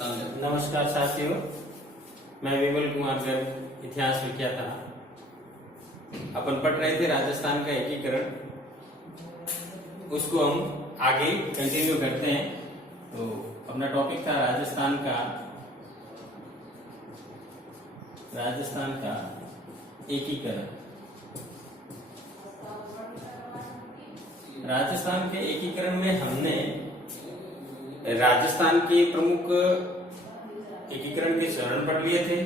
नमस्कार साथियों, मैं विमल कुमार गर्ग इतिहास विख्याता। अपन पढ़ रहे थे राजस्थान का एकीकरण, उसको हम आगे कंटिन्यू करते हैं। तो अपना टॉपिक था राजस्थान का एकीकरण। राजस्थान के एकीकरण में हमने राजस्थान के प्रमुख एकीकरण के चरण पढ़ लिए थे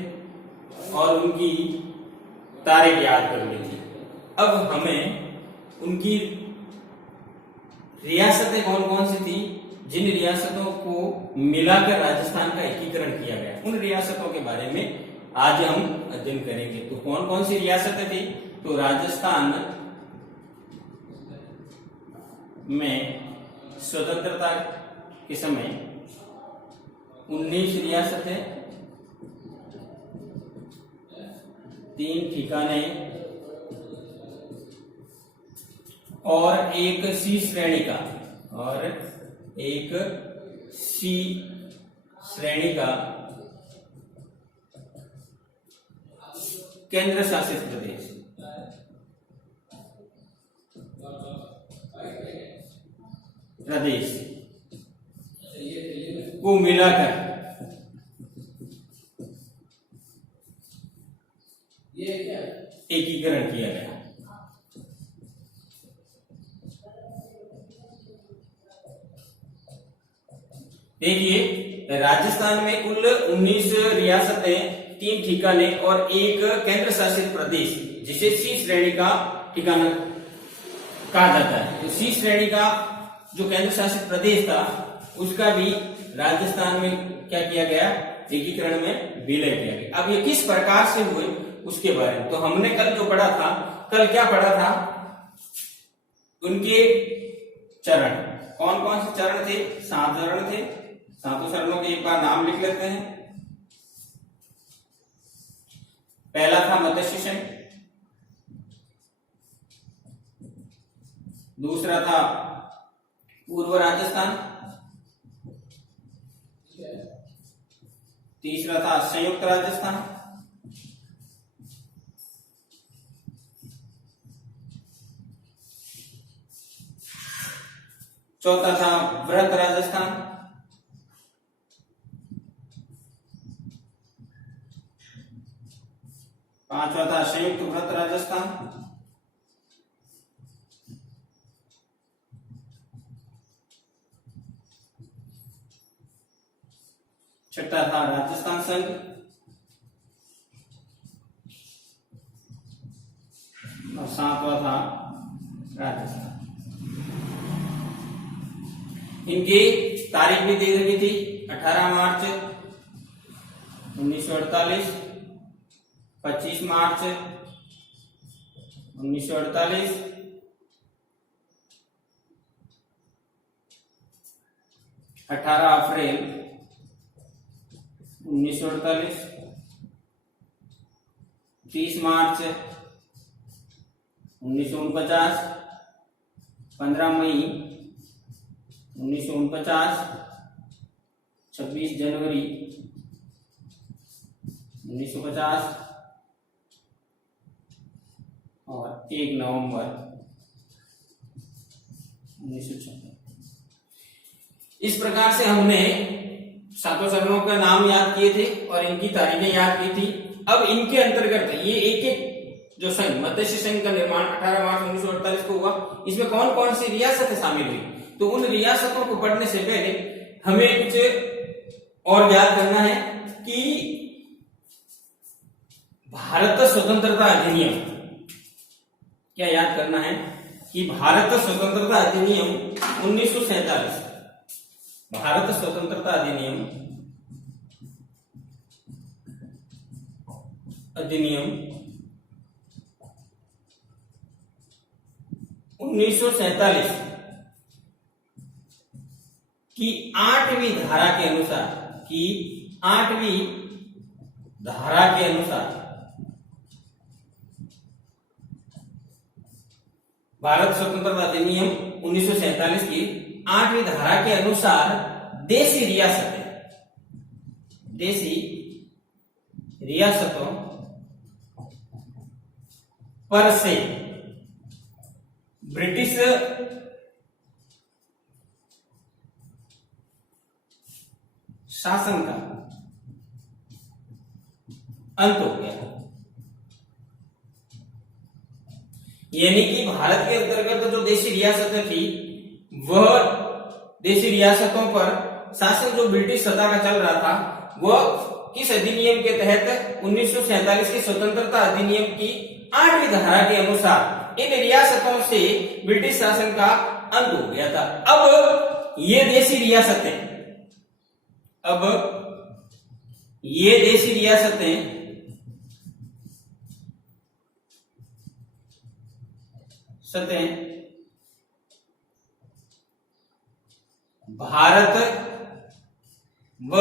और उनकी तारीख याद कर ली थी। अब हमें उनकी रियासतें कौन कौन सी थी, जिन रियासतों को मिलाकर राजस्थान का एकीकरण किया गया, उन रियासतों के बारे में आज हम अध्ययन करेंगे। तो कौन कौन सी रियासतें थी? तो राजस्थान में स्वतंत्रता के समय 19 रियासतें, 3 ठिकाने और एक सी श्रेणी का केंद्र शासित प्रदेश को मिलाकर एकीकरण किया गया। देखिए, राजस्थान में कुल 19 रियासतें, 3 ठिकाने और एक केंद्र शासित प्रदेश, जिसे सी श्रेणी का ठिकाना कहा जाता है। तो सी श्रेणी का जो केंद्र शासित प्रदेश था, उसका भी राजस्थान में क्या किया गया? एकीकरण में विलय किया गया। अब ये किस प्रकार से हुए उसके बारे में तो हमने कल जो पढ़ा था, कल क्या पढ़ा था? उनके चरण, कौन कौन से चरण थे? 7 चरण थे। 7 चरणों के एक बार नाम लिख लेते हैं। पहला था मध्य शासन, दूसरा था पूर्व राजस्थान, तीसरा था संयुक्त राजस्थान, चौथा था वृहत राजस्थान, पांचवा था संयुक्त वृहत राजस्थान, छठा था राजस्थान संघ, और 7वां था राजस्थान। इनकी तारीख भी दे रखी थी, 18 मार्च 1948, 25 मार्च 1948, 18 अप्रैल 1948, 30 मार्च 1949, 15 मई 1949, 26 जनवरी 1950 और 1 नवंबर 1956। इस प्रकार से हमने 7 चरणों का नाम याद किए थे और इनकी तारीखें याद की थी। अब इनके अंतर्गत ये एक जो संघ, मध्य संघ का निर्माण 18 मार्च 1948 को हुआ, इसमें कौन कौन सी रियासतें शामिल हुई? तो उन रियासतों को पढ़ने से पहले हमें कुछ और याद करना है कि भारत स्वतंत्रता अधिनियम, क्या याद करना है कि भारत स्वतंत्रता अधिनियम 1947, भारत स्वतंत्रता अधिनियम 1947 की 8वीं धारा के अनुसार भारत स्वतंत्रता अधिनियम 1947 की 8वीं धारा के अनुसार देशी रियासतें देशी रियासतों पर से ब्रिटिश शासन का अंत हो गया। यानी कि भारत के अंतर्गत जो देशी रियासतें थी, वह देशी रियासतों पर शासन जो ब्रिटिश सत्ता का चल रहा था, वह किस अधिनियम के तहत 1947 के स्वतंत्रता अधिनियम की 8वीं धारा के अनुसार इन रियासतों से ब्रिटिश शासन का अंत हो गया था। अब ये देशी रियासतें भारत व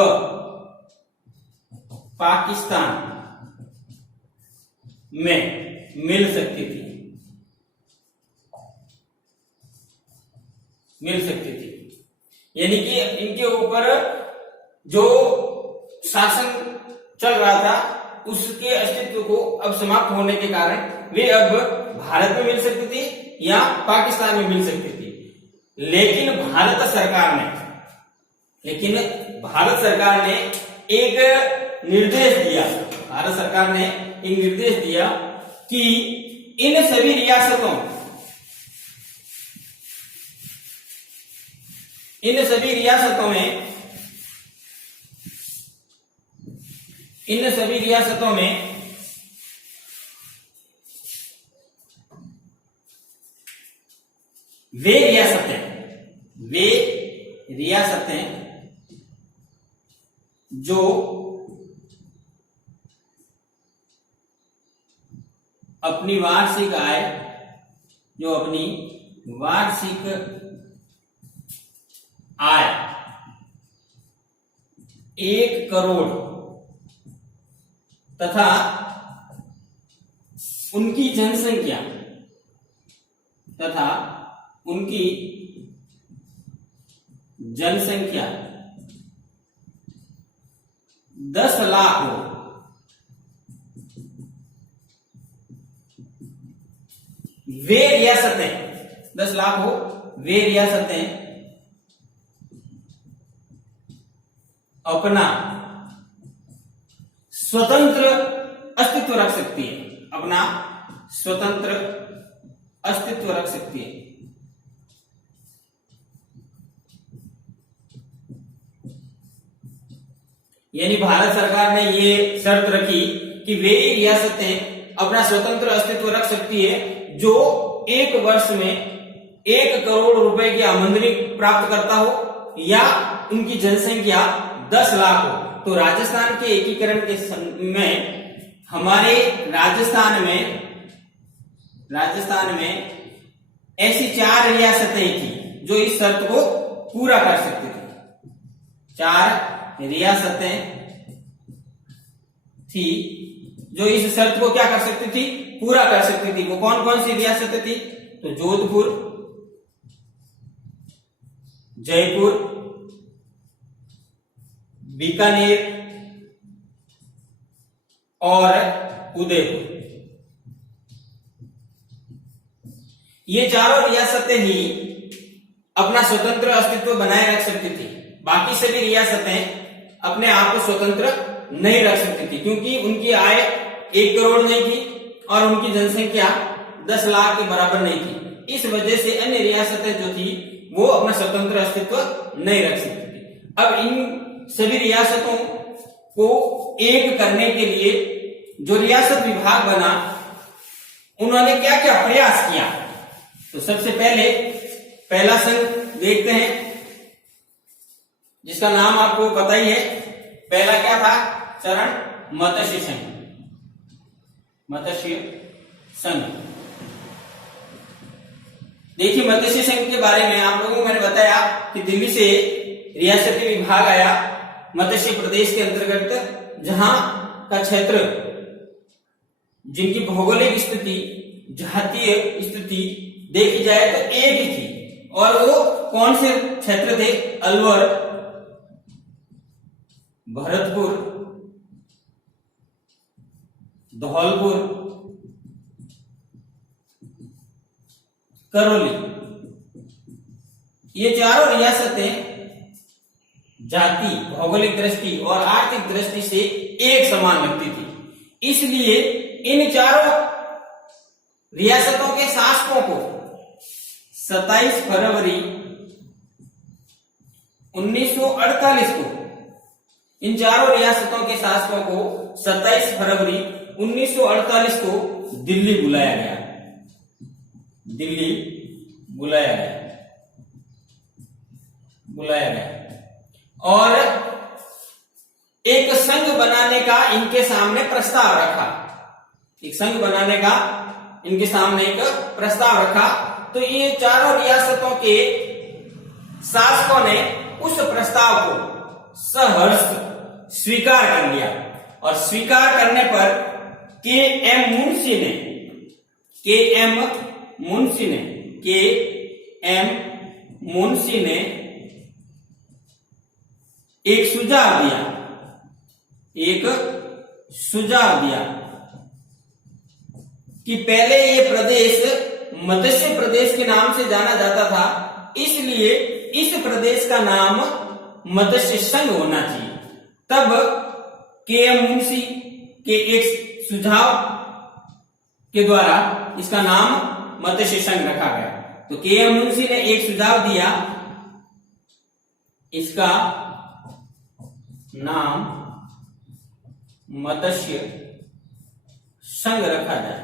पाकिस्तान में मिल सकती थी। यानी कि इनके ऊपर जो शासन चल रहा था, उसके अस्तित्व को अब समाप्त होने के कारण वे अब भारत में मिल सकती थी या पाकिस्तान में मिल सकती थी। लेकिन भारत सरकार ने एक निर्देश दिया कि इन सभी रियासतों में वे रियासतें जो अपनी वार्षिक आय 1 करोड़ तथा उनकी जनसंख्या 10 लाख हो, वे रियासतें अपना स्वतंत्र अस्तित्व रख सकती है। यानी भारत सरकार ने ये शर्त रखी कि वे रियासतें अपना स्वतंत्र अस्तित्व रख सकती है जो एक वर्ष में 1 करोड़ रुपए की आमदनी प्राप्त करता हो या उनकी जनसंख्या 10 लाख हो। तो राजस्थान के एकीकरण के समय हमारे राजस्थान में ऐसी 4 रियासतें थी जो इस शर्त को पूरा कर सकती थी। 4 रियासतें थी जो इस शर्त को क्या कर सकती थी, पूरा कर सकती थी। वो कौन कौन सी रियासतें थी? तो जोधपुर, जयपुर, बीकानेर और उदयपुर। ये चारों रियासतें ही अपना स्वतंत्र अस्तित्व बनाए रख सकती थी। बाकी सभी रियासतें अपने आप को स्वतंत्र नहीं रख सकती थी क्योंकि उनकी आय 1 करोड़ नहीं थी और उनकी जनसंख्या 10 लाख के बराबर नहीं थी। इस वजह से अन्य रियासतें जो थी वो अपना स्वतंत्र अस्तित्व नहीं रख सकती थी। अब इन सभी रियासतों को एक करने के लिए जो रियासत विभाग बना, उन्होंने क्या क्या प्रयास किया? तो सबसे पहला संघ देखते हैं जिसका नाम आपको पता ही है। पहला क्या था? चरण मत्स्य संघ। देखिए, मत्स्य संघ के बारे में आप लोगों को मैंने बताया कि दिल्ली से रियासती विभाग आया मत्स्य प्रदेश के अंतर्गत, जहां का क्षेत्र जिनकी भौगोलिक स्थिति, जातीय स्थिति देखी जाए तो एक ही थी। और वो कौन से क्षेत्र थे? अलवर, भरतपुर, धौलपुर, करौली, ये चारों रियासतें जाति, भौगोलिक दृष्टि और आर्थिक दृष्टि से एक समान लगती थी। इसलिए इन चारों रियासतों के शासकों को 27 फरवरी 1948 को, इन चारों रियासतों के शासकों को 27 फरवरी 1948 को दिल्ली बुलाया गया, दिल्ली बुलाया गया और एक संघ बनाने का इनके सामने प्रस्ताव रखा, एक संघ बनाने का इनके सामने एक प्रस्ताव रखा। तो ये चारों रियासतों के शासकों ने उस प्रस्ताव को सहर्ष स्वीकार कर लिया और स्वीकार करने पर के एम मुंशी ने एक सुझाव दिया कि पहले ये प्रदेश मत्स्य प्रदेश के नाम से जाना जाता था, इसलिए इस प्रदेश का नाम मत्स्य संघ होना चाहिए। तब के एम मुंशी के एक सुझाव के द्वारा इसका नाम मत्स्य संघ रखा गया। तो के एम मुंशी ने एक सुझाव दिया, इसका नाम मत्स्य संघ रखा जाए।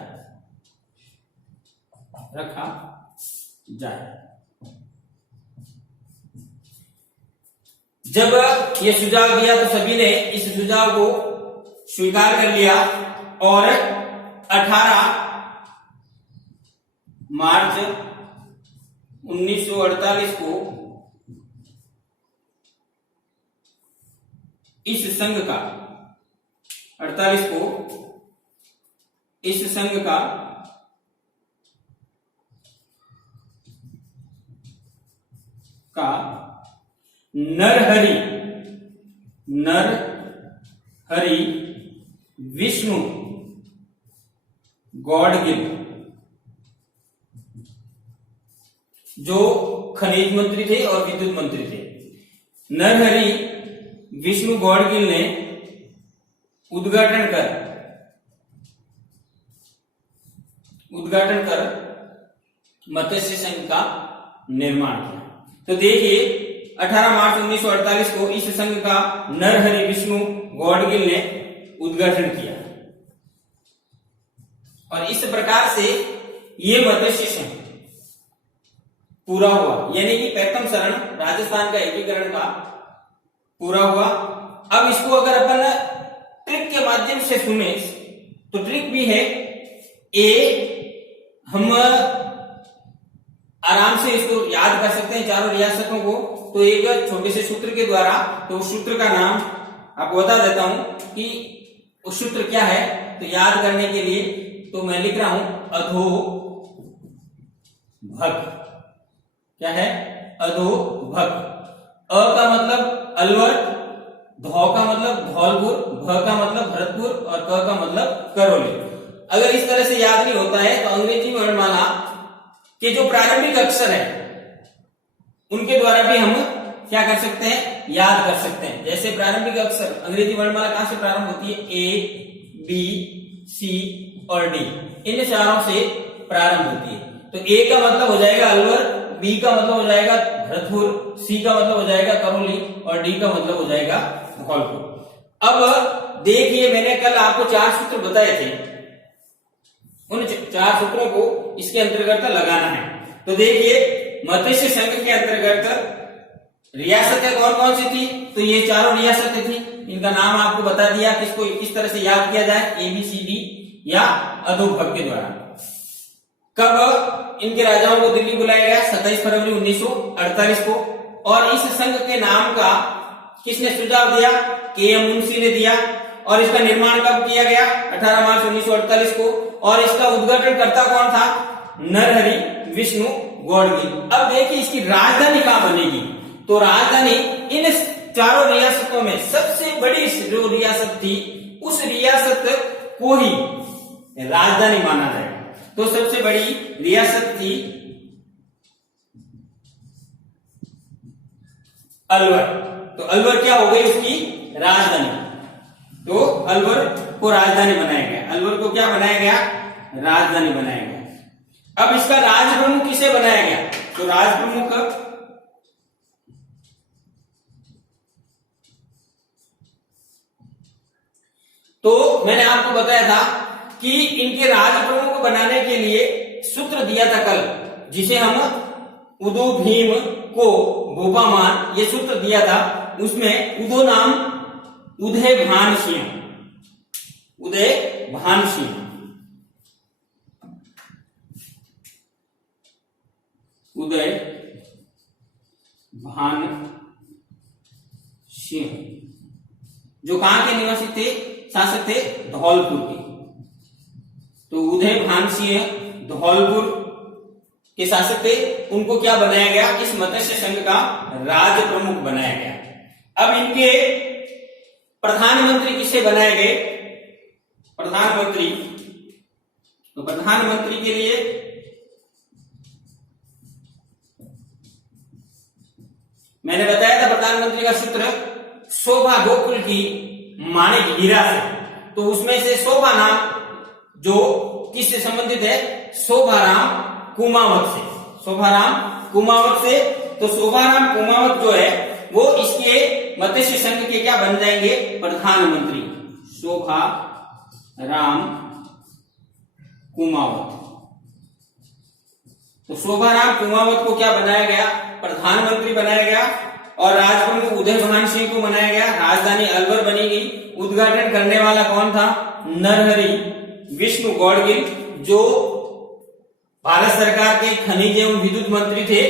जब यह सुझाव दिया तो सभी ने इस सुझाव को स्वीकार कर लिया और 18 मार्च 1948 को इस संघ का नरहरि विष्णु गौडगिल, जो खनिज मंत्री थे और विद्युत मंत्री थे, नरहरि विष्णु गौडगिल ने उद्घाटन कर मत्स्य संघ का निर्माण किया। तो देखिए 18 मार्च 1948 को इस संघ का नरहरि विष्णु गौडगिल ने उद्घाटन किया और इस प्रकार से ये मत्स्य संघ पूरा हुआ, यानी कि प्रथम चरण राजस्थान का एकीकरण का पूरा हुआ। अब इसको अगर अपन ट्रिक के माध्यम से सुने तो ट्रिक भी है, हम आराम से इसको याद कर सकते हैं चारों रियासतों को, तो एक छोटे से सूत्र के द्वारा। तो उस सूत्र का नाम आपको बता देता हूं कि उस सूत्र क्या है। तो याद करने के लिए तो मैं लिख रहा हूं अधोभग। क्या है? अधोभग। अ का मतलब अलवर, धौ का मतलब धौलपुर, भ का मतलब भरतपुर और क का मतलब करौली। अगर इस तरह से याद नहीं होता है तो अंग्रेजी वर्णमाला के जो प्रारंभिक अक्षर है उनके द्वारा भी हम क्या कर सकते हैं, याद कर सकते हैं। जैसे प्रारंभिक अक्षर अंग्रेजी वर्णमाला कहां से प्रारंभ होती है? ए, बी, सी और डी, इन चारों से प्रारंभ होती है। तो ए का मतलब हो जाएगा अलवर, बी का मतलब हो जाएगा भरतपुर, सी का मतलब हो जाएगा करौली और डी का मतलब हो जाएगा धौलपुर। अब देखिए, मैंने कल आपको 4 सूत्र बताए थे, उन 4 सूत्रों को इसके अंतर्गत लगाना है। तो देखिए, मत्स्य संघ के अंतर्गत रियासतें कौन कौन सी थी? तो ये चारों रियासतें थी, इनका नाम आपको बता दिया, किसको किस तरह से याद किया जाए, ए बी सी डी या अधोभग के द्वारा। कब इनके राजाओं को दिल्ली बुलाया गया? 27 फरवरी 1948 को। और इस संघ के नाम का किसने सुझाव दिया? के एम मुंशी ने दिया। और इसका निर्माण कब किया गया? 18 मार्च 1948 को। और इसका उद्घाटन करता कौन था? नरहरि विष्णु गौडगिल। अब देखिए, इसकी राजधानी कहां बनेगी? तो राजधानी इन चारों रियासतों में सबसे बड़ी जो रियासत थी उस रियासत को ही राजधानी माना जाएगा। तो सबसे बड़ी रियासत थी अलवर। तो अलवर क्या हो गई उसकी राजधानी। तो अलवर को राजधानी बनाया गया। अलवर को क्या बनाया गया? राजधानी बनाया गया। अब इसका राज प्रमुख किसे बनाया गया? तो राज प्रमुख तो मैंने आपको बताया था कि इनके राज प्रमुख बनाने के लिए सूत्र दिया था कल, जिसे हम उदो भीम को भोपामान ये सूत्र दिया था। उसमें उदो नाम उदय भान सिंह, उदय भान सिंह, उदय भान सिंह जो कहां के निवासी थे? शासक थे धौलपुर के। तो उदय भान सिंह धौलपुर के शासक थे। उनको क्या बनाया गया? इस मत्स्य संघ का राज प्रमुख बनाया गया। अब इनके प्रधानमंत्री किसे बनाए गए? प्रधानमंत्री, तो प्रधानमंत्री के लिए मैंने बताया था प्रधानमंत्री का सूत्र शोभा गोकुल की माणिक हीरा से। तो उसमें से शोभा नाम जो किससे संबंधित है? शोभाराम कुमावत से। शोभाराम कुमावत से। तो शोभाराम कुमावत जो है वो इसके मत्स्य संघ के क्या बन जाएंगे? प्रधानमंत्री। शोभा राम कुमावत। तो शोभाराम कुमावत को क्या बनाया गया? प्रधानमंत्री बनाया गया। और राजप्रमुख उदय भान सिंह को बनाया गया। राजधानी अलवर बनी गई। उद्घाटन करने वाला कौन था? नरहरि विष्णु गौड़गिल, जो भारत सरकार के खनिज एवं विद्युत मंत्री थे।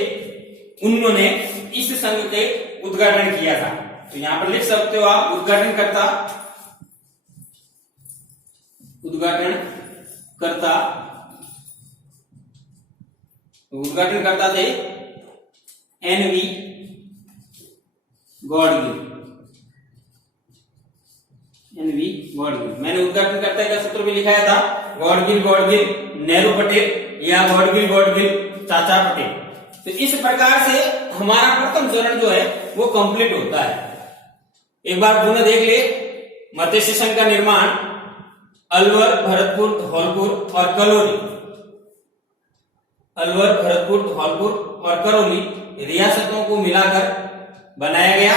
उन्होंने इस संघ के उद्घाटन किया था। तो यहां पर लिख सकते हो आप उद्घाटन करता, उद्घाटन करता, उद्घाटन करता थे एनवी गौड़गिल। एनवी गौड़गिल। मैंने उद्घाटन करता का सूत्र भी लिखाया था, गौड़गिल गौड़गिल नेहरू पटेल या गौड़गिल गौड़गिल चाचा पटेल। तो इस प्रकार से हमारा प्रथम चरण जो है वो कंप्लीट होता है। एक बार पुनः देख ले, मत्स्य संघ का निर्माण अलवर, भरतपुर, धौलपुर और करौली, अलवर, भरतपुर, धौलपुर और करौली रियासतों को मिलाकर बनाया गया।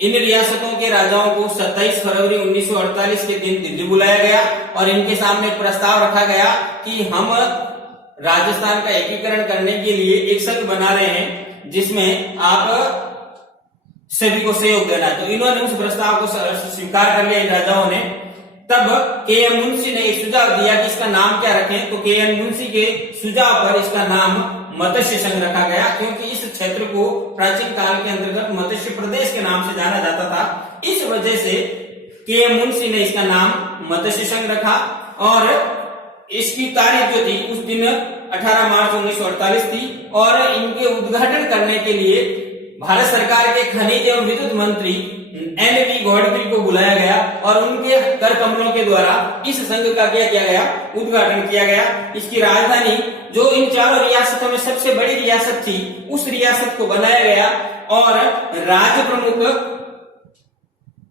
इन रियासतों के राजाओं को 27 फरवरी 1948 के दिन दिल्ली बुलाया गया और इनके सामने प्रस्ताव रखा गया कि हम राजस्थान का एकीकरण करने के लिए एक संघ बना रहे हैं जिसमें आप सभी को सहयोग देना है। तो इन्होंने उस प्रस्ताव को स्वीकार कर लिया इन राजाओं ने। तब के.एम. मुंशी ने एक सुझाव दिया कि इसका नाम क्या रखें। तो के.एम. मुंशी के सुझाव पर इसका नाम मत्स्य संघ रखा गया, क्योंकि इस क्षेत्र को प्राचीन काल के अंतर्गत मत्स्य प्रदेश के नाम से जाना जाता था। इस वजह से के.एम. मुंशी ने इसका नाम मत्स्य संघ रखा। और इसकी तारीख जो थी उस दिन 18 मार्च 1948 थी। और इनके उद्घाटन करने के लिए भारत सरकार के खनिज एवं विद्युत मंत्री एनवी गौड़गिल को बुलाया गया और उनके कर कमलों के द्वारा इस संघ का क्या किया गया? उद्घाटन किया गया। इसकी राजधानी जो इन चारों रियासतों में सबसे बड़ी रियासत थी उस रियासत को बनाया गया। और राज प्रमुख,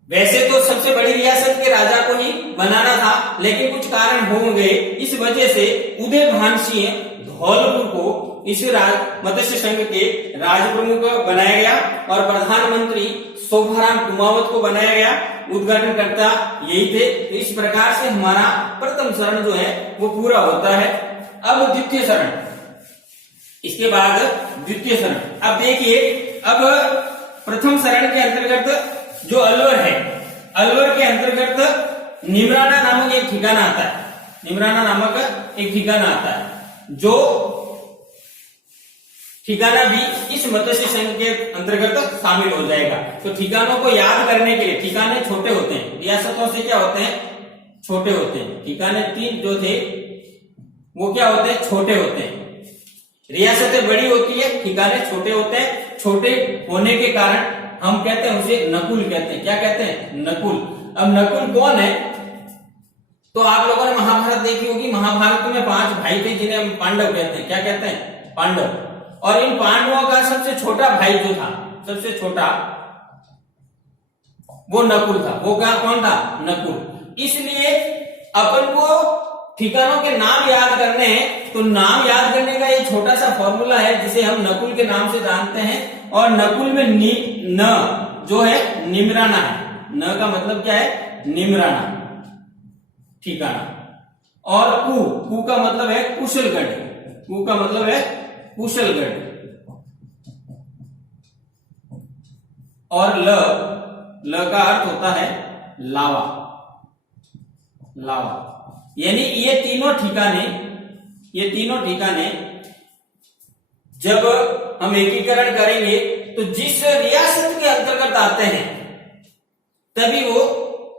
वैसे तो सबसे बड़ी रियासत के राजा को ही बनाना था, लेकिन कुछ कारण होंगे, इस वजह से उदय भान सिंह धौलपुर को इस मत्स्य संघ के राज प्रमुख बनाया गया और प्रधानमंत्री शोभाराम कुमावत को बनाया गया। उद्घाटन करता यही थे। तो इस प्रकार से हमारा प्रथम चरण जो है वो पूरा होता है। अब द्वितीय चरण, इसके बाद द्वितीय चरण। अब देखिए, अब प्रथम चरण के अंतर्गत जो अलवर है, अलवर के अंतर्गत निमराना नामक एक ठिकाना आता है। निमराना नामक एक ठिकाना आता है, जो ठिकाना भी इस मत्स्य संघ के अंतर्गत शामिल हो जाएगा। तो ठिकानों को याद करने के लिए, ठिकाने छोटे होते हैं, रियासतों से क्या होते हैं? छोटे होते हैं। ठिकाने 3 जो थे वो क्या होते हैं? छोटे होते हैं। रियासतें बड़ी होती है, ठिकाने छोटे होते हैं। छोटे होने के कारण हम कहते हैं उसे नकुल कहते हैं। क्या कहते हैं? नकुल। अब नकुल कौन है? तो आप लोगों ने महाभारत देखी होगी। महाभारत में 5 भाई थे जिन्हें हम पांडव कहते हैं। क्या कहते हैं? पांडव। और इन पांडवों का सबसे छोटा भाई जो था, सबसे छोटा, वो नकुल था। वो क्या कौन था? नकुल। इसलिए अपन को ठिकानों के नाम याद करने हैं, तो नाम याद करने का ये छोटा सा फॉर्मूला है जिसे हम नकुल के नाम से जानते हैं। और नकुल में न जो है निमराना है। न का मतलब क्या है? निमराना, ठिकाना। और कु का मतलब है कुशलगढ़। कु का मतलब है कुशलगढ़। और ल का अर्थ होता है लावा। लावा यानी ये तीनों ठिकाने जब हम एकीकरण करेंगे तो जिस रियासत के अंतर्गत आते हैं तभी वो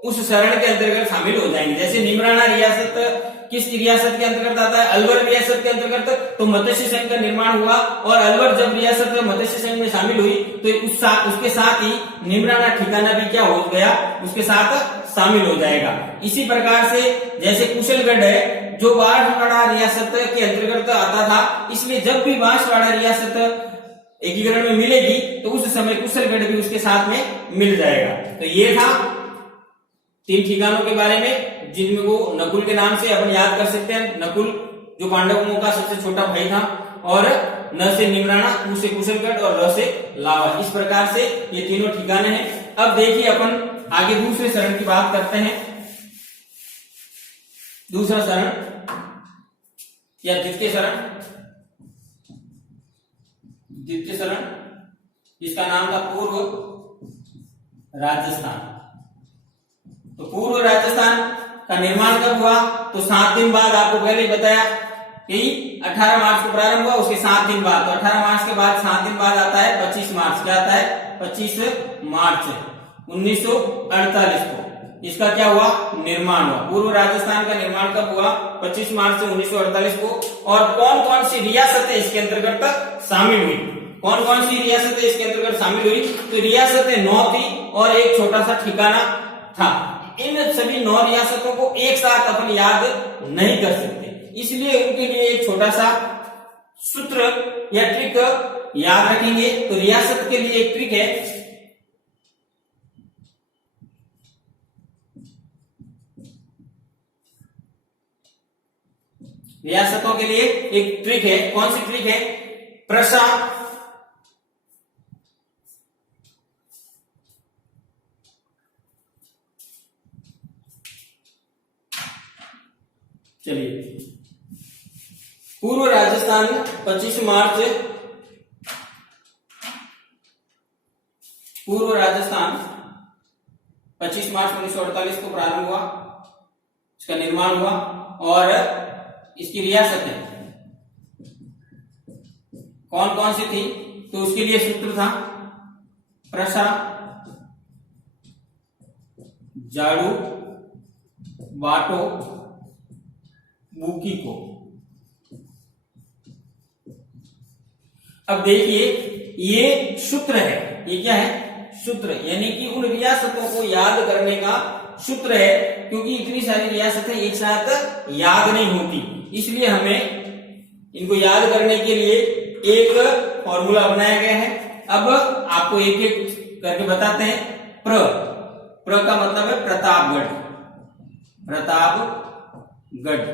उस शरण के अंतर्गत शामिल हो जाएंगे। जैसे निमराना रियासत किस रियासत के अंतर्गत आता है? अलवर रियासत के अंतर्गत। तो मत्स्य संघ का निर्माण हुआ और अलवर जब रियासत मत्स्य संघ में शामिल हुई तो उसके साथ ही निमराना ठिकाना भी क्या हो गया? उसके साथ शामिल हो जाएगा। इसी प्रकार से जैसे कुशलगढ़ है जो बांसवाड़ा रियासत के अंतर्गत आता था, इसलिए जब भी बांसवाड़ा रियासत एकीकरण में मिलेगी तो उस समय कुशलगढ़ भी उसके साथ में मिल जाएगा। तो ये था 3 ठिकानों के बारे में जिनमें वो नकुल के नाम से अपन याद कर सकते हैं। नकुल जो पांडवों का सबसे छोटा भाई था, और न से निमराना, कु से कुशलगढ़ और ल से लावा। इस प्रकार से ये तीनों ठिकाने हैं। अब देखिए अपन आगे दूसरे शरण की बात करते हैं। दूसरा शरण या द्वितीय शरण, इसका नाम था पूर्व राजस्थान। तो पूर्व राजस्थान का निर्माण कब हुआ? तो 7 दिन बाद, आपको पहले ही बताया कि 18 मार्च को प्रारंभ हुआ, उसके 7 दिन बाद। तो 18 मार्च के बाद 7 दिन बाद आता है 25 मार्च। क्या आता है? 25 मार्च 1948 को इसका क्या हुआ? निर्माण हुआ। पूर्व राजस्थान का निर्माण कब हुआ? 25 मार्च 1948 को। और कौन कौन सी रियासतें इसके अंतर्गत शामिल हुई? कौन कौन सी रियासतें इसके अंतर्गत शामिल हुई? तो रियासतें 9 थी और एक छोटा सा ठिकाना था। इन सभी 9 रियासतों को एक साथ अपन याद नहीं कर सकते, इसलिए उनके लिए एक छोटा सा सूत्र या ट्रिक याद रखेंगे। तो रियासत के लिए एक ट्रिक है, रियासतों के लिए एक ट्रिक है। कौन सी ट्रिक है? प्रशा, चलिए पूर्व राजस्थान 25 मार्च, पूर्व राजस्थान 25 मार्च 1948 को प्रारंभ हुआ, इसका निर्माण हुआ। और इसकी रियासतें कौन कौन सी थी? तो उसके लिए सूत्र था प्रशा, जाड़ू, बाटो, बुकी को। अब देखिए ये सूत्र है, ये क्या है? सूत्र, यानी कि उन रियासतों को याद करने का सूत्र है, क्योंकि इतनी सारी रियासतें एक साथ याद नहीं होती, इसलिए हमें इनको याद करने के लिए एक फॉर्मूला बनाया गया है। अब आपको एक एक करके बताते हैं। प्र का मतलब है प्रतापगढ़, प्रतापगढ़।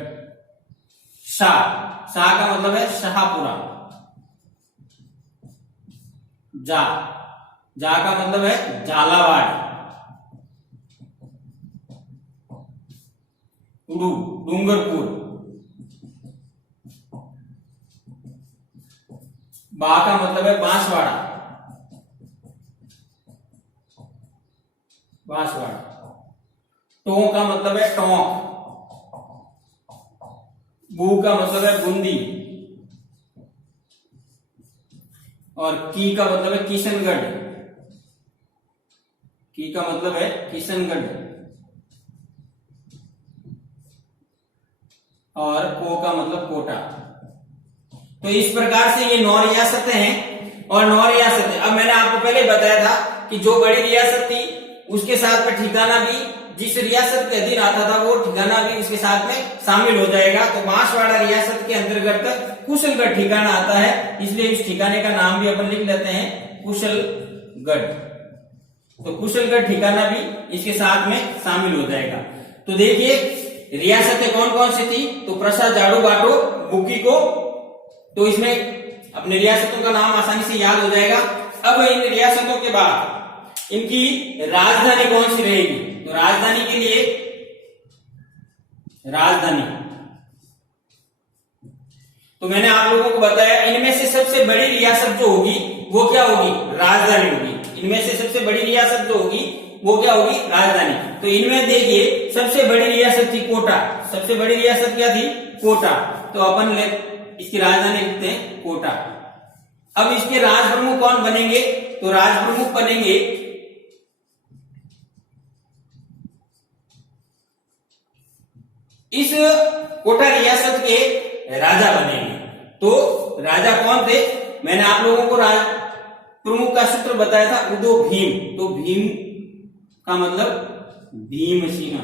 शाह का मतलब है शाहपुरा। जा का मतलब है झालावाड़। डूंगरपुर। बा का मतलब है बांसवाड़ा, बांसवाड़ा। टों का मतलब है टोंक। बू का मतलब है बूंदी। और की का मतलब है किशनगढ़। की का मतलब है किशनगढ़। और को का मतलब कोटा। तो इस प्रकार से ये 9 रियासतें हैं। और 9 रियासतें, अब मैंने आपको पहले बताया था कि जो बड़ी रियासत थी उसके साथ में ठिकाना भी जिस रियासत के अधीन आता था वो ठिकाना भी उसके साथ में शामिल हो जाएगा। तो बांसवाड़ा रियासत के अंतर्गत कुशलगढ़ ठिकाना आता है, इसलिए इस ठिकाने का नाम भी अपन लिख लेते हैं कुशलगढ़। तो कुशलगढ़ ठिकाना भी इसके साथ में शामिल हो जाएगा। तो देखिए रियासतें कौन कौन सी थी, तो प्रसाद, जाड़ू, बाटो, बुकी को, तो इसमें अपने रियासतों का नाम आसानी से याद हो जाएगा। अब इन रियासतों के बाद इनकी राजधानी कौन सी रहेगी, तो राजधानी के लिए राजधानी, तो मैंने आप लोगों को बताया इनमें से सबसे बड़ी रियासत जो होगी वो क्या होगी, राजधानी होगी। इनमें से सबसे बड़ी रियासत जो होगी वो क्या होगी, राजधानी। तो इनमें देखिए सबसे बड़ी रियासत थी कोटा, सबसे बड़ी रियासत क्या थी, कोटा। तो अपन इसकी राजधानी लिखते हैं कोटा। अब इसके राज प्रमुख कौन बनेंगे, तो राज प्रमुख बनेंगे इस कोटा रियासत के राजा बनेंगे। तो राजा कौन थे, मैंने आप लोगों को राज प्रमुख का सूत्र बताया था, उदो भीम। तो भीम का मतलब भीम सिंह।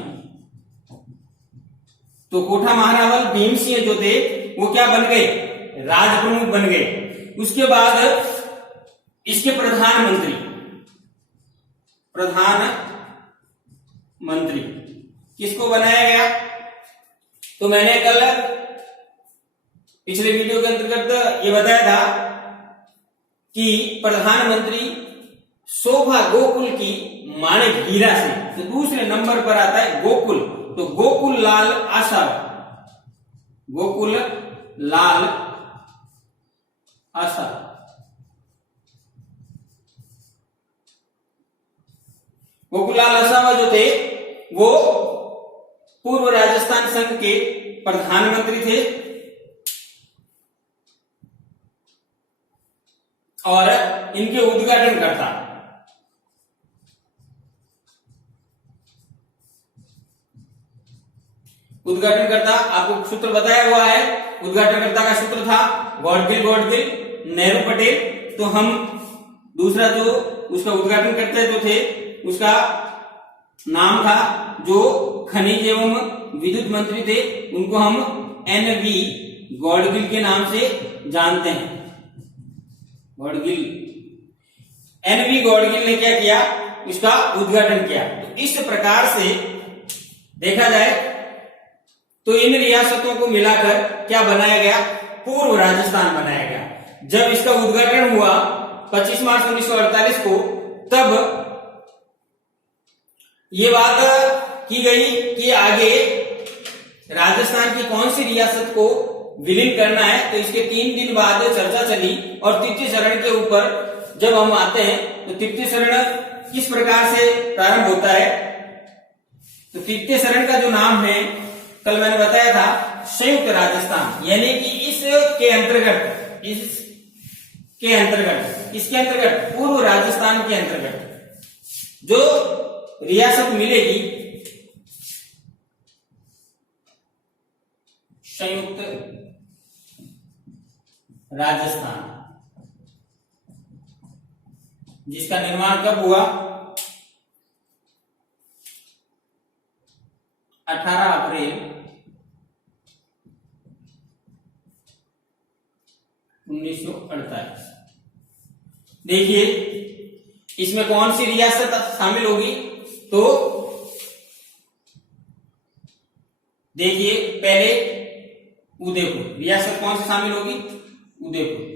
तो कोठा महारावल भीम सिंह जो थे वो क्या बन गए, राज प्रमुख बन गए। उसके बाद इसके प्रधानमंत्री किसको बनाया गया, तो मैंने कल पिछले वीडियो के अंतर्गत ये बताया था कि प्रधानमंत्री शोभा गोकुल की माणिक हीरा से, तो दूसरे नंबर पर आता है गोकुल। तो गोकुल लाल आसाराम, गोकुल लाल आसाराम, गोकुललाल आसाराम जो थे वो पूर्व राजस्थान संघ के प्रधानमंत्री थे और इनके उद्घाटनकर्ता आपको सूत्र बताया हुआ है। उद्घाटनकर्ता का सूत्र था गॉडगिल नेहरू पटेल। तो हम दूसरा जो उसका उद्घाटनकर्ता जो थे उसका नाम था, जो खनिज एवं विद्युत मंत्री थे उनको हम एनवी गॉडगिल के नाम से जानते हैं। एनवी गॉडगिल ने क्या किया, उसका उद्घाटन किया। तो इस प्रकार से देखा जाए तो इन रियासतों को मिलाकर क्या बनाया गया, पूर्व राजस्थान बनाया गया। जब इसका उद्घाटन हुआ 25 मार्च 1948 को, तब ये बात की गई कि आगे राजस्थान की कौन सी रियासत को विलीन करना है। तो इसके 3 दिन बाद चर्चा चली और तृतीय चरण के ऊपर जब हम आते हैं तो तृतीय चरण किस प्रकार से प्रारंभ होता है, तो तृतीय चरण का जो नाम है कल मैंने बताया था संयुक्त राजस्थान, यानी कि इसके अंतर्गत पूर्व राजस्थान के अंतर्गत जो रियासत मिलेगी संयुक्त राजस्थान, जिसका निर्माण कब हुआ, 18 अप्रैल 1948। देखिए इसमें कौन सी रियासत शामिल होगी, तो देखिए पहले उदयपुर रियासत कौन सी शामिल होगी, उदयपुर।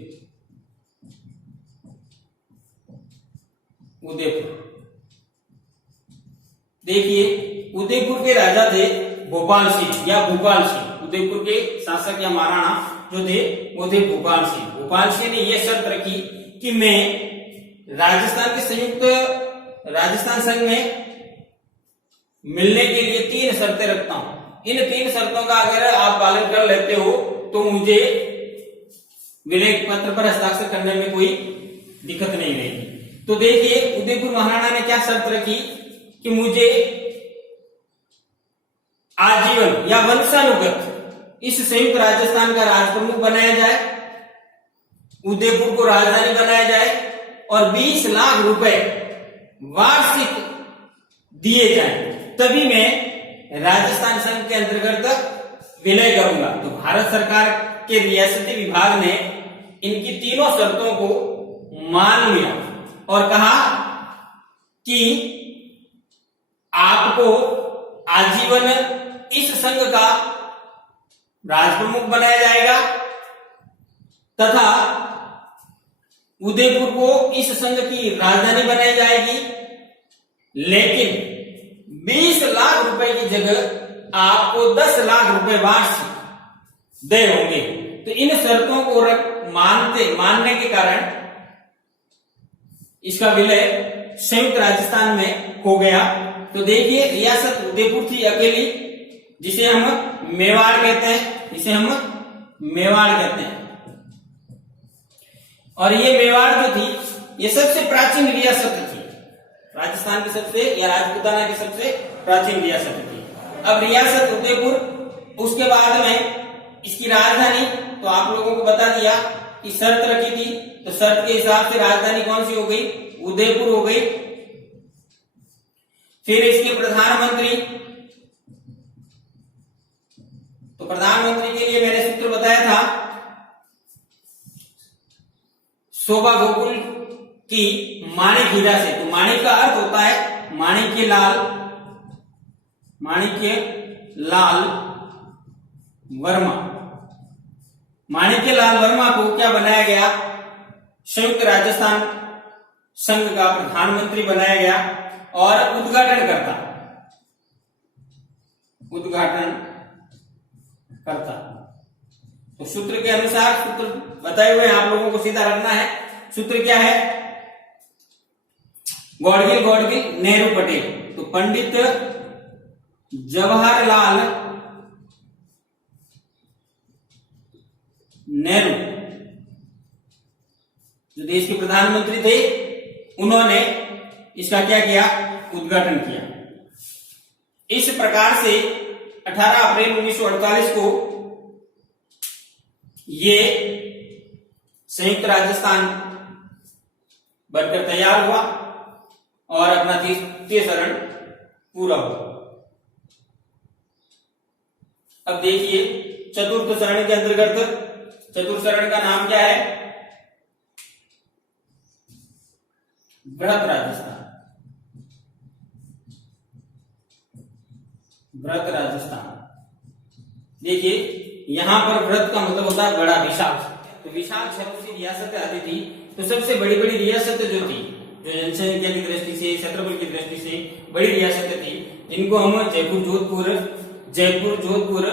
देखिए उदयपुर के राजा थे भोपाल सिंह या भूपाल सिंह। उदयपुर के शासक या महाराणा जो थे वो थे भोपाल सिंह। भोपाल सिंह ने यह शर्त रखी कि मैं राजस्थान के संयुक्त राजस्थान संघ में मिलने के लिए 3 शर्तें रखता हूं। इन 3 शर्तों का अगर आप पालन कर लेते हो तो मुझे विलय पत्र पर हस्ताक्षर करने में कोई दिक्कत नहीं रहेगी। तो देखिए उदयपुर महाराणा ने क्या शर्त रखी कि मुझे आजीवन या वंशानुगत इस संयुक्त राजस्थान का राज प्रमुख बनाया जाए, उदयपुर को राजधानी बनाया जाए और 20 लाख रुपए वार्षिक दिए जाएं, तभी मैं राजस्थान संघ के अंतर्गत विलय करूंगा। तो भारत सरकार के रियासती विभाग ने इनकी तीनों शर्तों को मान लिया और कहा कि आपको आजीवन इस संघ का राजप्रमुख बनाया जाएगा तथा उदयपुर को इस संघ की राजधानी बनाई जाएगी, लेकिन 20 लाख रुपए की जगह आपको 10 लाख रुपए वार्षिक देय होंगे। तो इन शर्तों को मानने के कारण इसका विलय संयुक्त राजस्थान में हो गया। तो देखिए, रियासत उदयपुर थी अकेली, जिसे हम मेवाड़ कहते हैं, और ये मेवाड़ जो थी ये सबसे प्राचीन रियासत थी, राजस्थान की सबसे या राजपूताना की सबसे प्राचीन रियासत थी। अब रियासत उदयपुर, उसके बाद में इसकी राजधानी, तो आप लोगों को बता दिया कि शर्त रखी थी, तो शर्त के हिसाब से राजधानी कौन सी हो गई, उदयपुर हो गई। फिर इसके प्रधानमंत्री, तो प्रधानमंत्री के लिए मैंने सूत्र बताया था, शोभा गोकुल की माणिक हीरा से। तो माणिक का अर्थ होता है माणिक्य लाल वर्मा। माणिक्य लाल वर्मा को क्या बनाया गया, संयुक्त राजस्थान संघ का प्रधानमंत्री बनाया गया और उद्घाटन करता। तो सूत्र के अनुसार, सूत्र बताए हुए आप लोगों को सीधा रखना है। सूत्र क्या है, गौड़गिल नेहरू पटेल। तो पंडित जवाहरलाल नेहरू जो देश के प्रधानमंत्री थे, उन्होंने इसका क्या किया, उद्घाटन किया। इस प्रकार से 18 अप्रैल 1948 को ये संयुक्त राजस्थान बनकर तैयार हुआ और अपना तृतीय चरण पूरा हुआ। अब देखिए, चतुर्थ चरण के अंतर्गत, चतुर्थ चरण का नाम क्या है, वृहत राजस्थान। देखिए, यहां पर वृहत का मतलब होता है बड़ा, विशाल। तो विशाल शब्द से रियासतें आती थी। तो सबसे बड़ी बड़ी रियासतें जो थी, जो जनसंख्या की दृष्टि से, क्षेत्रफल की दृष्टि से बड़ी रियासतें थी, जिनको हम जयपुर, जोधपुर,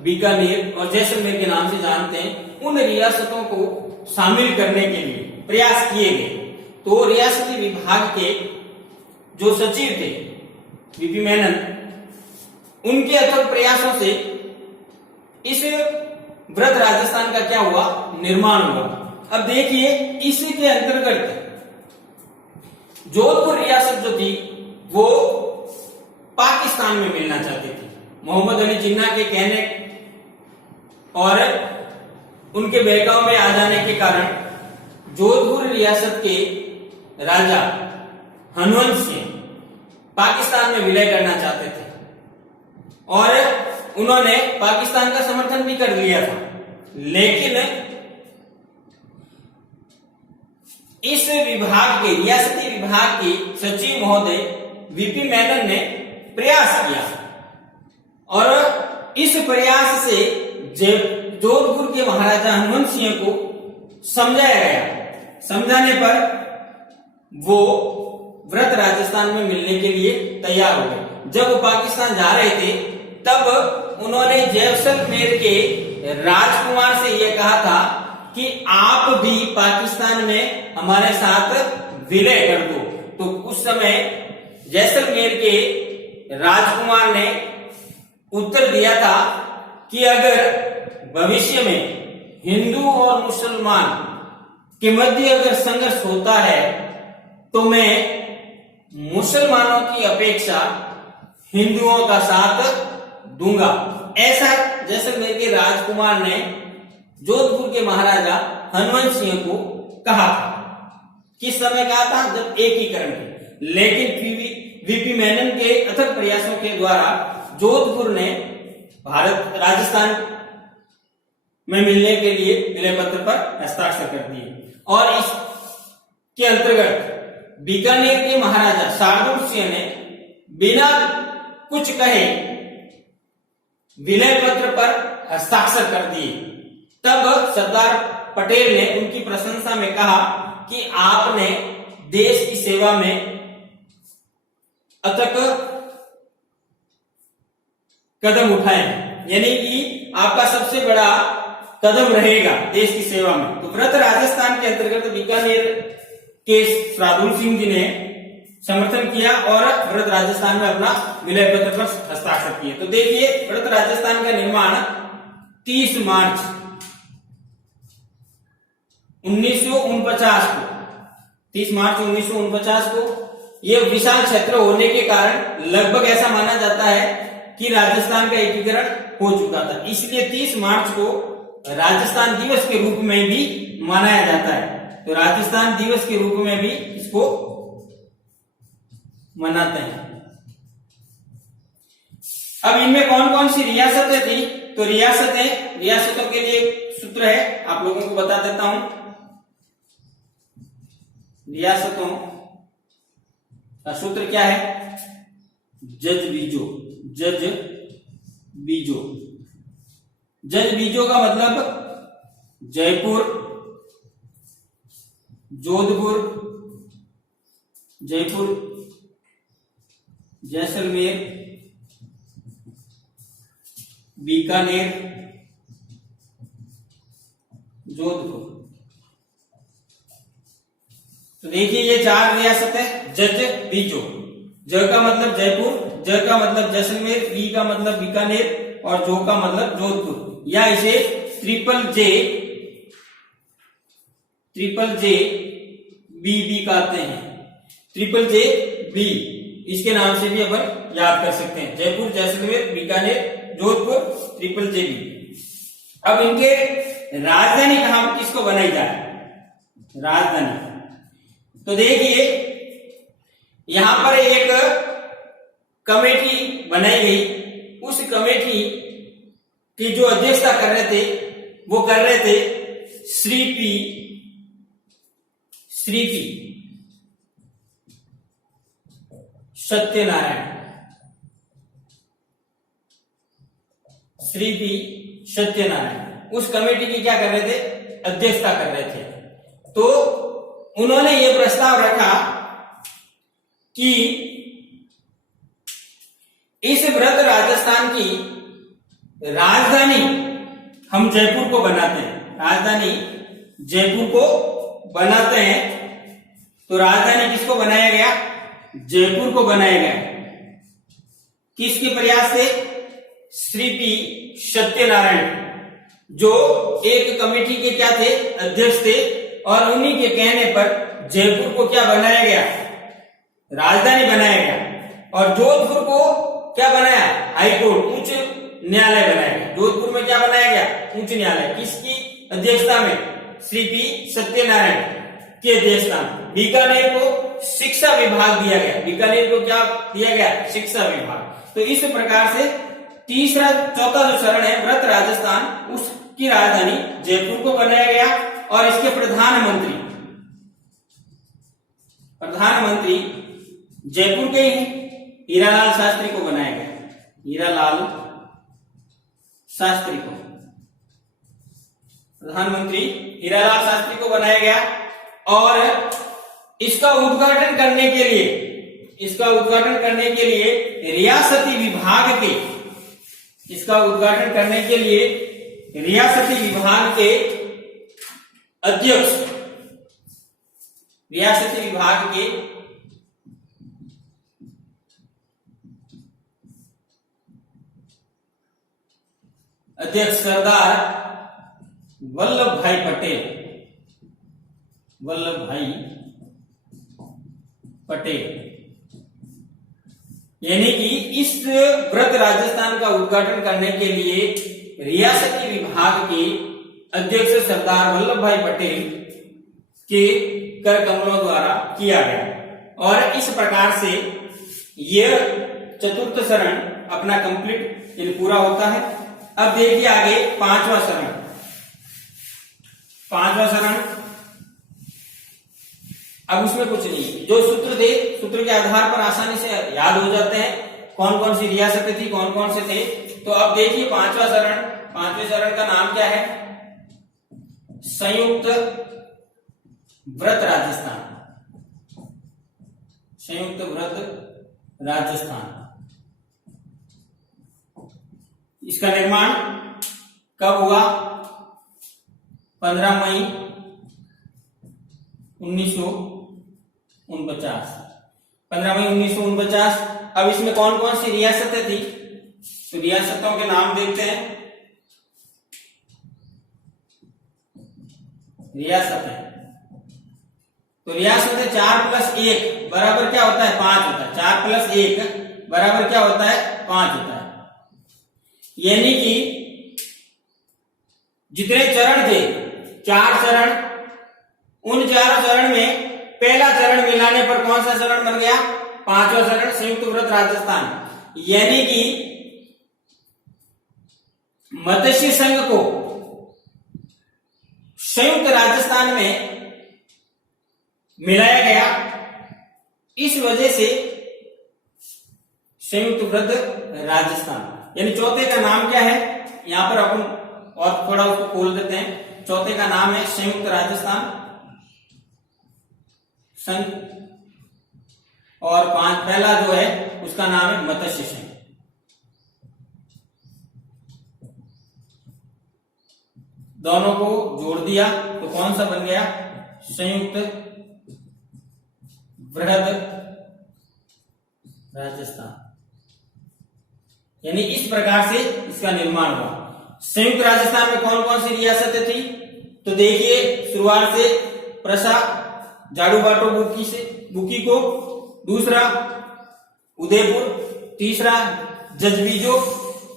बीकानेर और जैसलमेर के नाम से जानते हैं, उन रियासतों को शामिल करने के लिए प्रयास किए गए। तो रियासती विभाग के जो सचिव थे वीपी मेनन, उनके अथक प्रयासों से इस वृहत राजस्थान का क्या हुआ, निर्माण हुआ। अब देखिए, इसी के अंतर्गत जोधपुर रियासत जो थी वो पाकिस्तान में मिलना चाहती थी। मोहम्मद अली जिन्ना के कहने और उनके बहकाव में आ जाने के कारण जोधपुर रियासत के राजा हनुवंश सिंह पाकिस्तान में विलय करना चाहते थे और उन्होंने पाकिस्तान का समर्थन भी कर लिया था। लेकिन इस विभाग के, रियासती विभाग के सचिव महोदय वीपी मेनन ने प्रयास किया और इस प्रयास से जोधपुर के महाराजा हनुवंश सिंह को समझाया गया। समझाने पर वो वृहत राजस्थान में मिलने के लिए तैयार हो गए। जब वो पाकिस्तान जा रहे थे, तब उन्होंने जैसलमेर के राजकुमार से यह कहा था कि आप भी पाकिस्तान में हमारे साथ विलय कर दो। तो उस समय जैसलमेर के राजकुमार ने उत्तर दिया था कि अगर भविष्य में हिंदू और मुसलमान के मध्य अगर संघर्ष होता है तो मैं मुसलमानों की अपेक्षा हिंदुओं का साथ दूंगा। ऐसा जैसलमेर के राजकुमार ने जोधपुर के महाराजा हनुवंश सिंह को कहा था। किस समय कहा था? जब एकीकरण थे। लेकिन वीपी मेनन के अथक प्रयासों के द्वारा जोधपुर ने भारत राजस्थान में मिलने के लिए विलय पत्र पर हस्ताक्षर कर दिए और इसके अंतर्गत बीकानेर के महाराजा शार्दुल सिंह ने बिना कुछ कहे विलय पत्र पर हस्ताक्षर कर दिए। तब सरदार पटेल ने उनकी प्रशंसा में कहा कि आपने देश की सेवा में अथक कदम उठाए, यानी कि आपका सबसे बड़ा कदम रहेगा देश की सेवा में। तो व्रत राजस्थान के अंतर्गत बीकानेर के शार्दुल सिंह जी ने समर्थन किया और व्रत राजस्थान में अपना विलय पत्र पर हस्ताक्षर किए। तो देखिए, व्रत राजस्थान का निर्माण 30 मार्च 1949 को 30 मार्च 1949 को यह विशाल क्षेत्र होने के कारण लगभग ऐसा माना जाता है कि राजस्थान का एकीकरण हो चुका था, इसलिए 30 मार्च को राजस्थान दिवस के रूप में भी मनाया जाता है। तो राजस्थान दिवस के रूप में भी इसको मनाते हैं। अब इनमें कौन कौन सी रियासतें थी? तो रियासतों के लिए सूत्र है, आप लोगों को बता देता हूं। रियासतों का सूत्र क्या है? जज बीजो का मतलब जयपुर, जोधपुर, जैसलमेर, बीकानेर, जोधपुर। तो देखिए, ये 4 रियासत है। जज बीजो, ज का मतलब जयपुर, ज का मतलब जैसलमेर, बी का मतलब बीकानेर और जो का मतलब जोधपुर, या इसे ट्रिपल जे बी कहते हैं। ट्रिपल जे बी, इसके नाम से भी अपन याद कर सकते हैं। Jaipur, Jaisalmer, Bikaner, Jodhpur, triple J B. अब इनके राजधानी कहां किसको बनाई जाए? राजधानी, तो देखिए यहां पर एक कमेटी बनाई गई। उस कमेटी की जो अध्यक्षता कर रहे थे वो कर रहे थे श्री पी सत्यनारायण। उस कमेटी की क्या कर रहे थे? अध्यक्षता कर रहे थे। तो उन्होंने ये प्रस्ताव रखा कि इस व्रत राजस्थान की राजधानी हम जयपुर को बनाते हैं। राजधानी जयपुर को बनाते हैं। तो राजधानी किसको बनाया गया? जयपुर को बनाया गया। किसके प्रयास से? श्री पी सत्यनारायण, जो एक कमेटी के क्या थे? अध्यक्ष थे। और उन्हीं के कहने पर जयपुर को क्या बनाया गया? राजधानी बनाया गया। और जोधपुर को क्या बनाया? हाईकोर्ट, उच्च न्यायालय बनाया गया। जोधपुर में क्या बनाया गया? उच्च न्यायालय। किसकी अध्यक्षता में? श्री पी सत्यनारायण की अध्यक्षता में। बीकानेर को शिक्षा विभाग दिया गया। बीकानेर को क्या दिया गया? शिक्षा विभाग। तो इस प्रकार से चौथा जो चरण है व्रत राजस्थान, उसकी राजधानी जयपुर को बनाया गया और इसके प्रधानमंत्री जयपुर के ही हीरालाल शास्त्री को बनाया गया। हीरालाल शास्त्री को प्रधानमंत्री हीरालाल शास्त्री को बनाया गया। और इसका उद्घाटन करने के लिए रियासती विभाग के अध्यक्ष, रियासती विभाग के अध्यक्ष सरदार वल्लभ भाई पटेल, यानी कि इस व्रत राजस्थान का उद्घाटन करने के लिए रियासती विभाग के अध्यक्ष सरदार वल्लभ भाई पटेल के कर कमलों द्वारा किया गया। और इस प्रकार से यह चतुर्थ चरण अपना कंप्लीट पूरा होता है। अब देखिए आगे पांचवा चरण। पांचवा चरण अब उसमें कुछ नहीं, जो सूत्र थे सूत्र के आधार पर आसानी से याद हो जाते हैं कौन कौन सी रियासतें थी, कौन कौन से थे। तो अब देखिए पांचवा चरण, पांचवें चरण का नाम क्या है? संयुक्त व्रत राजस्थान। संयुक्त व्रत राजस्थान। इसका निर्माण कब हुआ? 15 मई 1949। 15 मई 1949। अब इसमें कौन कौन सी रियासतें थी? तो रियासतों के नाम देखते हैं। रियासतें, तो रियासतें 4+1 बराबर क्या होता है? 5 होता है। 4+1 बराबर क्या होता है? 5 होता है। यानी कि जितने चरण थे, 4 चरण, उन 4 चरण में पहला चरण मिलाने पर कौन सा चरण बन गया? 5वां चरण, संयुक्त व्रत राजस्थान। यानी कि मत्स्य संघ को संयुक्त राजस्थान में मिलाया गया। इस वजह से संयुक्त व्रत राजस्थान। यानी चौथे का नाम क्या है? यहां पर अपन और थोड़ा उसको खोल देते हैं। चौथे का नाम है संयुक्त राजस्थान संघ, और पहला जो है उसका नाम है मत्स्य संघ। दोनों को जोड़ दिया तो कौन सा बन गया? संयुक्त व्रत राजस्थान। यानी इस प्रकार से इसका निर्माण हुआ। संयुक्त राजस्थान में कौन कौन सी रियासतें थी? तो देखिए शुरुआत से प्रसा झाड़ू बाटो बुकी को, दूसरा उदयपुर, तीसरा जजबीजो,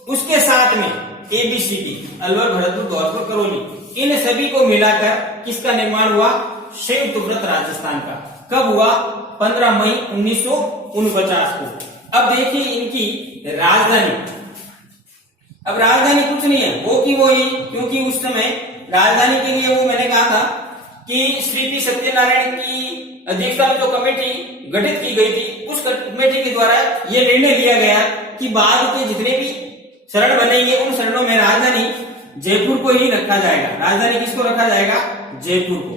उसके साथ में ABCD अलवर, भरतपुर, धौलपुर, करौली, इन सभी को मिलाकर किसका निर्माण हुआ? संयुक्त व्रत राजस्थान का। कब हुआ? 15 मई 1949 को। अब देखिए इनकी राजधानी। अब राजधानी कुछ नहीं है, वो की वो ही, क्योंकि उस समय राजधानी के लिए वो मैंने कहा था कि श्री पी सत्यनारायण की अध्यक्षता में जो कमेटी गठित की गई थी, उस कमेटी के द्वारा यह निर्णय लिया गया कि बाद के जितने भी शरण बनेंगे उन शरणों में राजधानी जयपुर को ही रखा जाएगा। राजधानी किसको रखा जाएगा? जयपुर को।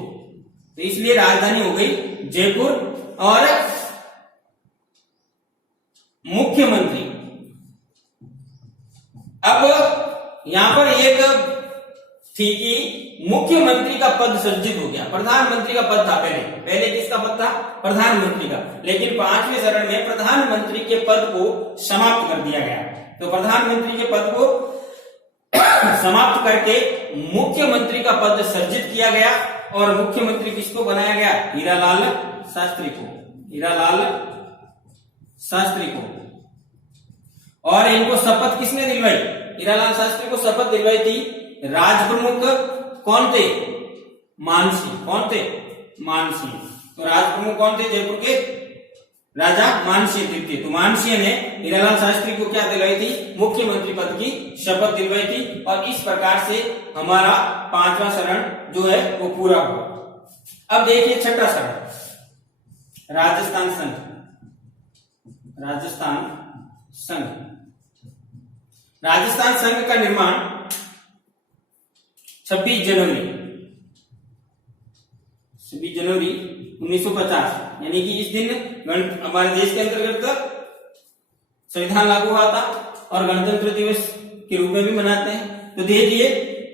तो इसलिए राजधानी हो गई जयपुर। और मुख्यमंत्री, अब यहां पर एक थी कि मुख्यमंत्री का पद सृजित हो गया। प्रधानमंत्री का पद था पहले किसका पद था? प्रधानमंत्री का। लेकिन 5वें चरण में प्रधानमंत्री के पद को समाप्त कर दिया गया। तो प्रधानमंत्री के पद को समाप्त करके मुख्यमंत्री का पद सृजित किया गया। और मुख्यमंत्री किसको बनाया गया? हीरालाल शास्त्री को। हीरालाल शास्त्री को। और इनको शपथ किसने दिलवाई? हीरालाल शास्त्री को शपथ दिलवाई थी राज प्रमुख कौन थे? मानसिंह। कौन थे? मानसिंह। तो राज प्रमुख कौन थे? जयपुर के राजा मानसिंह थे। तो मानसिंह ने हीरालाल शास्त्री को क्या दिलवाई थी? मुख्यमंत्री पद की शपथ दिलवाई थी। और इस प्रकार से हमारा 5वां चरण जो है वो पूरा हुआ। अब देखिए 6ठा चरण, राजस्थान संघ। राजस्थान संघ। राजस्थान संघ का निर्माण 26 जनवरी 1950, यानी कि इस दिन हमारे देश के अंतर्गत संविधान लागू हुआ था और गणतंत्र दिवस के रूप में भी मनाते हैं। तो देखिए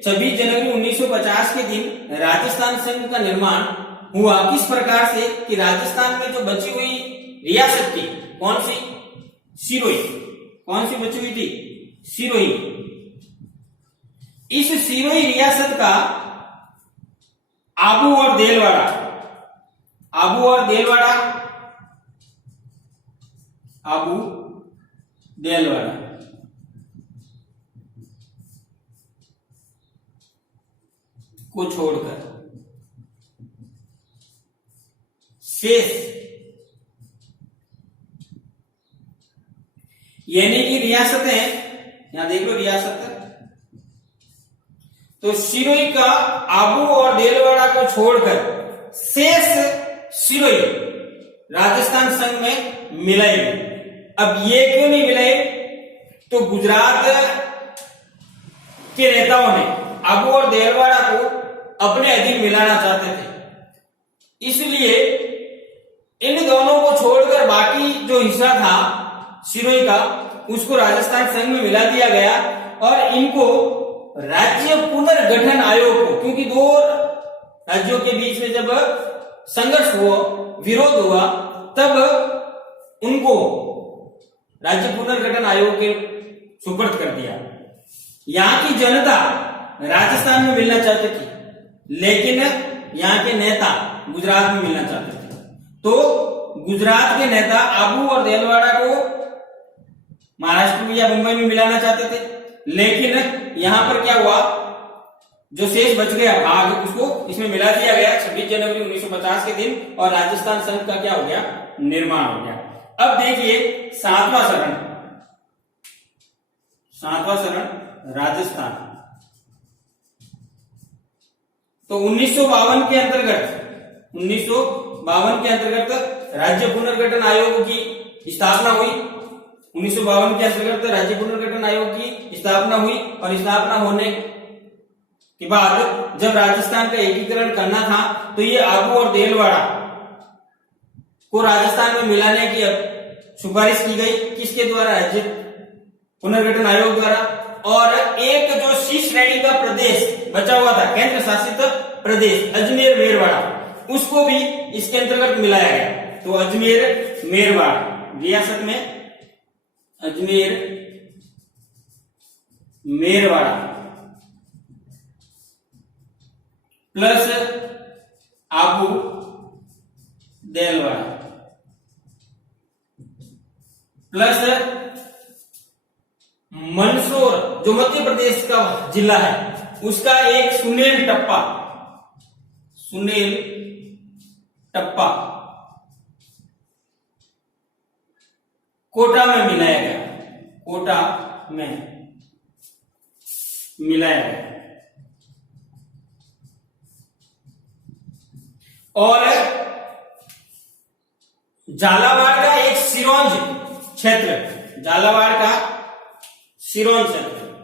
26 जनवरी 1950 के दिन राजस्थान संघ का निर्माण हुआ। किस प्रकार से कि राजस्थान में जो बची हुई रियासत थी, कौन सी? सिरोही। कौन सी बची हुई थी? सिरोही। इस सिरोही रियासत का आबू और देलवाड़ा, आबू और देलवाड़ा, आबू देलवाड़ा को छोड़कर शेष यानी कि रियासतें, यहां देख लो रियासत, तो सिरोही का आबू और देलवाड़ा को छोड़कर शेष सिरोही राजस्थान संघ में मिलाई गई। अब ये क्यों नहीं मिलाई? तो गुजरात के नेताओं ने आबू और देलवाड़ा को अपने अधीन मिलाना चाहते थे, इसलिए इन दोनों को छोड़कर बाकी जो हिस्सा था सिरोही का, उसको राजस्थान संघ में मिला दिया गया और इनको राज्य पुनर्गठन आयोग को, क्योंकि दो राज्यों के बीच में जब संघर्ष हुआ, विरोध हुआ, तब उनको राज्य पुनर्गठन आयोग के सुपुर्द कर दिया। यहां की जनता राजस्थान में मिलना चाहती थी, लेकिन यहां के नेता गुजरात में मिलना चाहते थे। तो गुजरात के नेता आबू और देलवाड़ा को महाराष्ट्र में या मुंबई में मिलाना चाहते थे, लेकिन यहां पर क्या हुआ, जो शेष बच गया भाग उसको इसमें मिला दिया गया 26 जनवरी 1950 के दिन, और राजस्थान संघ का क्या हो गया, निर्माण हो गया। अब देखिए सातवां शरण राजस्थान। तो 1952 के अंतर्गत राज्य पुनर्गठन आयोग की स्थापना हुई। 1952 के अंतर्गत राज्य पुनर्गठन आयोग की स्थापना हुई, और स्थापना होने के बाद जब राजस्थान का एकीकरण करना था, तो ये आबू और देलवाड़ा को राजस्थान में मिलाने की सिफारिश की गई। किसके द्वारा? राज्य पुनर्गठन आयोग द्वारा। और एक जो सी श्रेणी का प्रदेश बचा हुआ था, केंद्र शासित प्रदेश अजमेर मेरवाड़ा, उसको भी इसके अंतर्गत मिलाया गया। तो अजमेर मेरवाड़ा रियासत में अजमेर मेरवाड़ा प्लस आबू देलवाड़ा प्लस मंदसौर जो मध्य प्रदेश का जिला है, उसका एक सुनेल टप्पा कोटा में मिलाया गया। और झालावाड़ का एक सिरोंज क्षेत्र,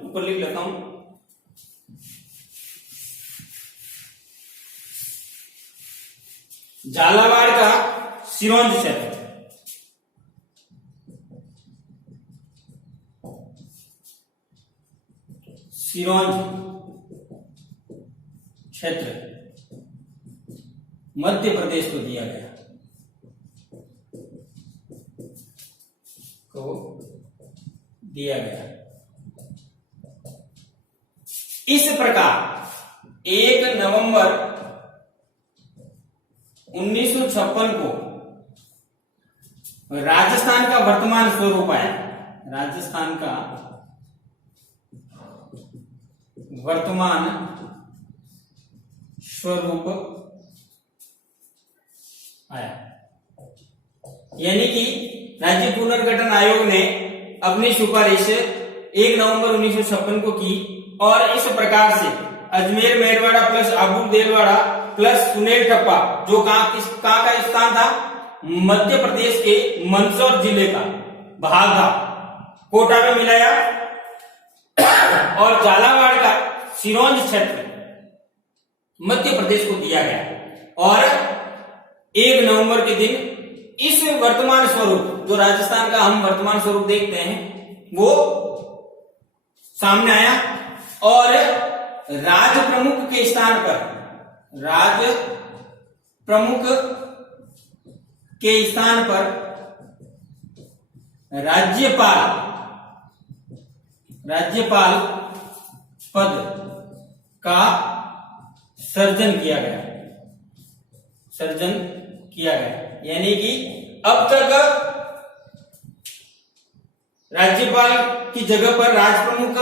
ऊपर लिख लेता हूं, झालावाड़ का सिरोंज क्षेत्र, मध्य प्रदेश को दिया गया, इस प्रकार 1 नवंबर 1956 को राजस्थान का वर्तमान स्वरूप आया। यानी कि राज्य पुनर्गठन आयोग ने अपनी सिफारिश 1 नवंबर 1956 को की, और इस प्रकार से अजमेर मेरवाड़ा प्लस आबू देलवाड़ा प्लस सुनेल टप्पा, जो कहां का स्थान था, मध्य प्रदेश के मंदसौर जिले का भाग था, कोटा में मिलाया, और झालावाड़ का सिरोंज क्षेत्र मध्य प्रदेश को दिया गया। और 1 नवंबर के दिन इस वर्तमान स्वरूप, जो राजस्थान का हम वर्तमान स्वरूप देखते हैं, वो सामने आया, और राज प्रमुख के स्थान पर राज्यपाल पद का सर्जन किया गया। यानी कि अब तक राज्यपाल की जगह पर राजप्रमुख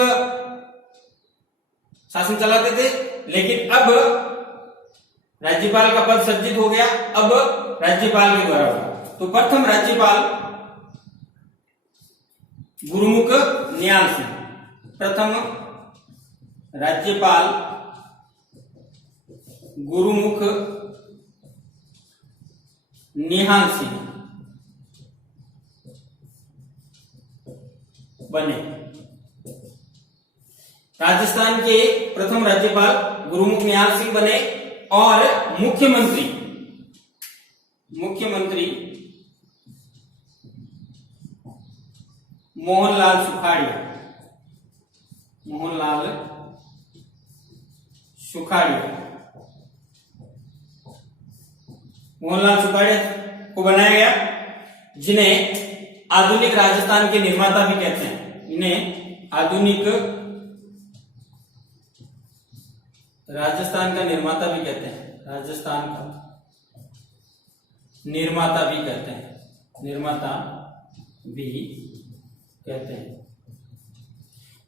शासन चलाते थे, लेकिन अब राज्यपाल का पद सर्जित हो गया, अब राज्यपाल के द्वारा होगा। तो प्रथम राज्यपाल गुरुमुख निहाल सिंह। प्रथम राज्यपाल गुरुमुख निहाल सिंह बने। राजस्थान के प्रथम राज्यपाल गुरुमुख निहाल सिंह बने और मुख्यमंत्री मोहनलाल सुखाड़िया को बनाया गया, जिन्हें आधुनिक राजस्थान के निर्माता भी कहते हैं। इन्हें आधुनिक राजस्थान का निर्माता भी कहते हैं।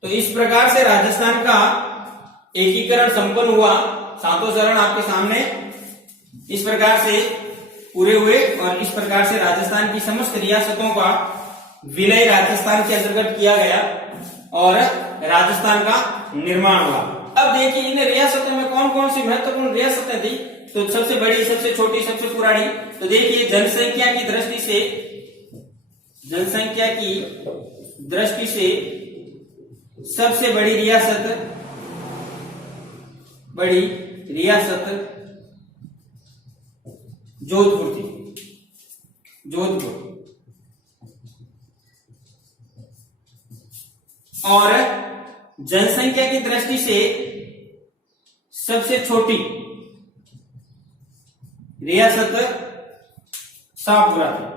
तो इस प्रकार से राजस्थान का एकीकरण संपन्न हुआ। सातों चरण आपके सामने इस प्रकार से पूरे हुए और इस प्रकार से राजस्थान की समस्त रियासतों का विलय राजस्थान के अंतर्गत किया गया और राजस्थान का निर्माण हुआ। अब देखिए इन रियासतों में कौन कौन सी महत्वपूर्ण रियासतें थी। तो सबसे बड़ी, सबसे छोटी, सबसे पुरानी। तो देखिए जनसंख्या की दृष्टि से सबसे बड़ी रियासत जोधपुर थी। और जनसंख्या की दृष्टि से सबसे छोटी रियासत शाहपुरा थी।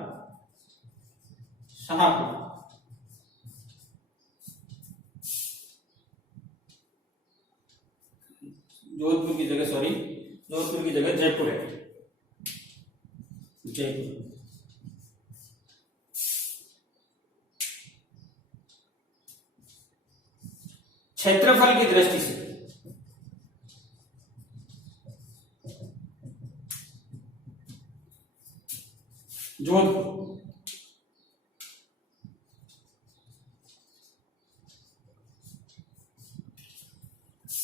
जोधपुर की जगह जयपुर है। क्षेत्रफल की दृष्टि से जोधपुर,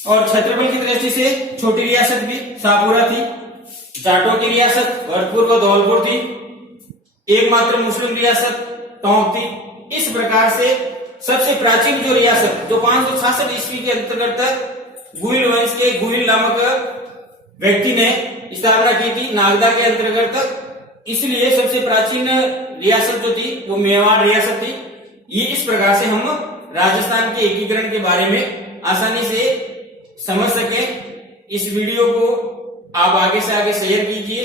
और क्षेत्रफल की दृष्टि से छोटी रियासत भी शाहपुरा थी। जाटों की रियासत भरतपुर व धौलपुर थी। एकमात्र मुस्लिम रियासत टोंक थी। इस प्रकार से सबसे प्राचीन जो रियासत जो 566 ईस्वी के अंतर्गत गुहिल वंश के गुहिल नामक व्यक्ति ने स्थापना की थी नागदा के अंतर्गत। इसलिए सबसे प्राचीन रियासत जो थी वो मेवाड़ रियासत थी। ये इस प्रकार से हम राजस्थान के एकीकरण के बारे में आसानी से समझ सके। इस वीडियो को आप आगे से आगे शेयर कीजिए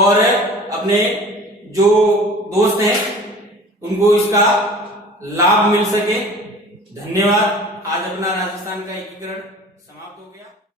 और अपने जो दोस्त हैं उनको इसका लाभ मिल सके। धन्यवाद। आज अपना राजस्थान का एकीकरण